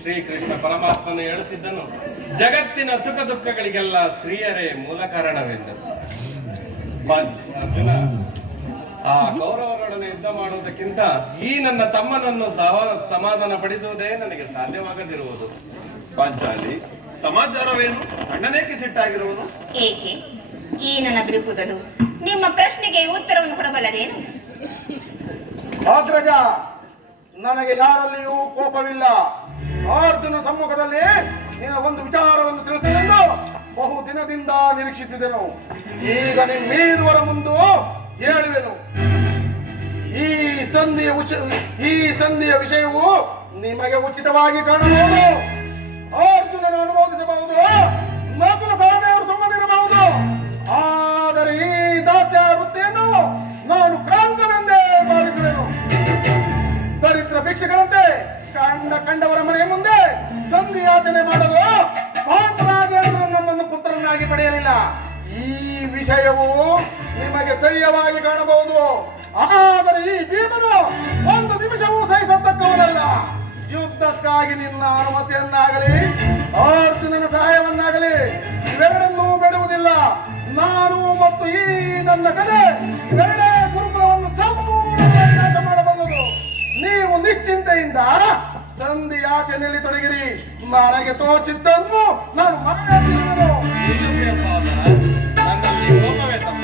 ಶ್ರೀಕೃಷ್ಣ ಪರಮಾತ್ಮನು ಹೇಳುತ್ತಿದ್ದನು, ಜಗತ್ತಿನ ಸುಖ ದುಃಖಗಳಿಗೆಲ್ಲ ಸ್ತ್ರೀಯರೇ ಮೂಲ ಕಾರಣವೆಂದು. ಅರ್ಜುನ, ಆ ಕೌರವರೊಡನೆ ಯುದ್ಧ ಮಾಡುವುದಕ್ಕಿಂತ ಈ ನನ್ನ ತಮ್ಮನನ್ನು ಸಮಾಧಾನ ಪಡಿಸುವುದೇ ನನಗೆ ಸಾಧ್ಯವಾಗದಿರುವುದು. ಪಾಂಚಾಲಿ, ಸಮಾಚಾರವೇನು? ಅಣ್ಣನೇಕೆ ಸಿಟ್ಟಾಗಿರುವುದು? ಏಕೆ ಈ ನನ್ನ ಬಿಡುಕುಗಳು ನಿಮ್ಮ ಪ್ರಶ್ನೆಗೆ ಉತ್ತರವನ್ನು ಕೊಡಬಲ್ಲದೇನು? ಅಗ್ರಜ, ನನಗೆ ಯಾರಲ್ಲಿಯೂ ಕೋಪವಿಲ್ಲ. ಅರ್ಜುನ ಸಮ್ಮುಖದಲ್ಲಿ ನಿನ್ನ ಒಂದು ವಿಚಾರವನ್ನು ತಿಳಿಸಲೆಂದು ಬಹು ದಿನದಿಂದ ನಿರೀಕ್ಷಿಸಿದೆನು. ಈಗ ನಿಮ್ಮೀರುವರ ಮುಂದೆ ಹೇಳುವೆನು. ಈ ಸಂಧಿಯ ವಿಷಯವು ನಿಮಗೆ ಉಚಿತವಾಗಿ ಕಾಣಬಹುದು. ಅರ್ಜುನನು ಅನುಮೋದಿಸಬಹುದು, ನಕುಲ ಸಹದೇವರು ಸುಮ್ಮನಿರಬಹುದು. ಆದರೆ ಈ ದಾಸ್ಯ ವೃತ್ತಿಯನ್ನು ನಾನು ಕಳಂಕವೆಂದೇ ಭಾವಿಸುವೆನು. ದರಿದ್ರ ಭಿಕ್ಷೆಗಳಂತೆ ಕಂಡವರ ಮನೆಯ ಮುಂದೆ ಸಂಧಿ ಯಾಚನೆ ಮಾಡಲು ಪಾಂಡರಾಜೇಂದ್ರ ನಮ್ಮನ್ನು ಪುತ್ರನಾಗಿ ಪಡೆಯಲಿಲ್ಲ. ಈ ವಿಷಯವು ನಿಮಗೆ ಸಹ್ಯವಾಗಿ ಕಾಣಬಹುದು. ಆದರೆ ಈ ಭೀಮನು ಒಂದು ನಿಮಿಷವೂ ಸಹಿಸತಕ್ಕವನಲ್ಲ. ಯುದ್ಧಕ್ಕಾಗಿ ನಿನ್ನ ಅನುಮತಿಯನ್ನಾಗಲಿ ಅರ್ಜುನನ ಸಹಾಯವನ್ನಾಗಲಿ ಇವೆರಡನ್ನೂ ಬಿಡುವುದಿಲ್ಲ. ನಾನು ಮತ್ತು ಈ ನನ್ನ ಕಥೆ ಇವೆರಡೇ ಗುರುಕುಲವನ್ನು ಸಂಪೂರ್ಣವಾಗಿ ನಾಶ ಮಾಡಬಲ್ಲದು. ನೀವು ನಿಶ್ಚಿಂತೆಯಿಂದ ಸಂಧಿ ಯಾಚನೆಯಲ್ಲಿ ತೊಡಗಿರಿ. ನನಗೆ ತೋಚಿದ್ದನ್ನು ನಾನು ನನ್ನಲ್ಲಿ ಕೋಪವೇ ತಮ್ಮ.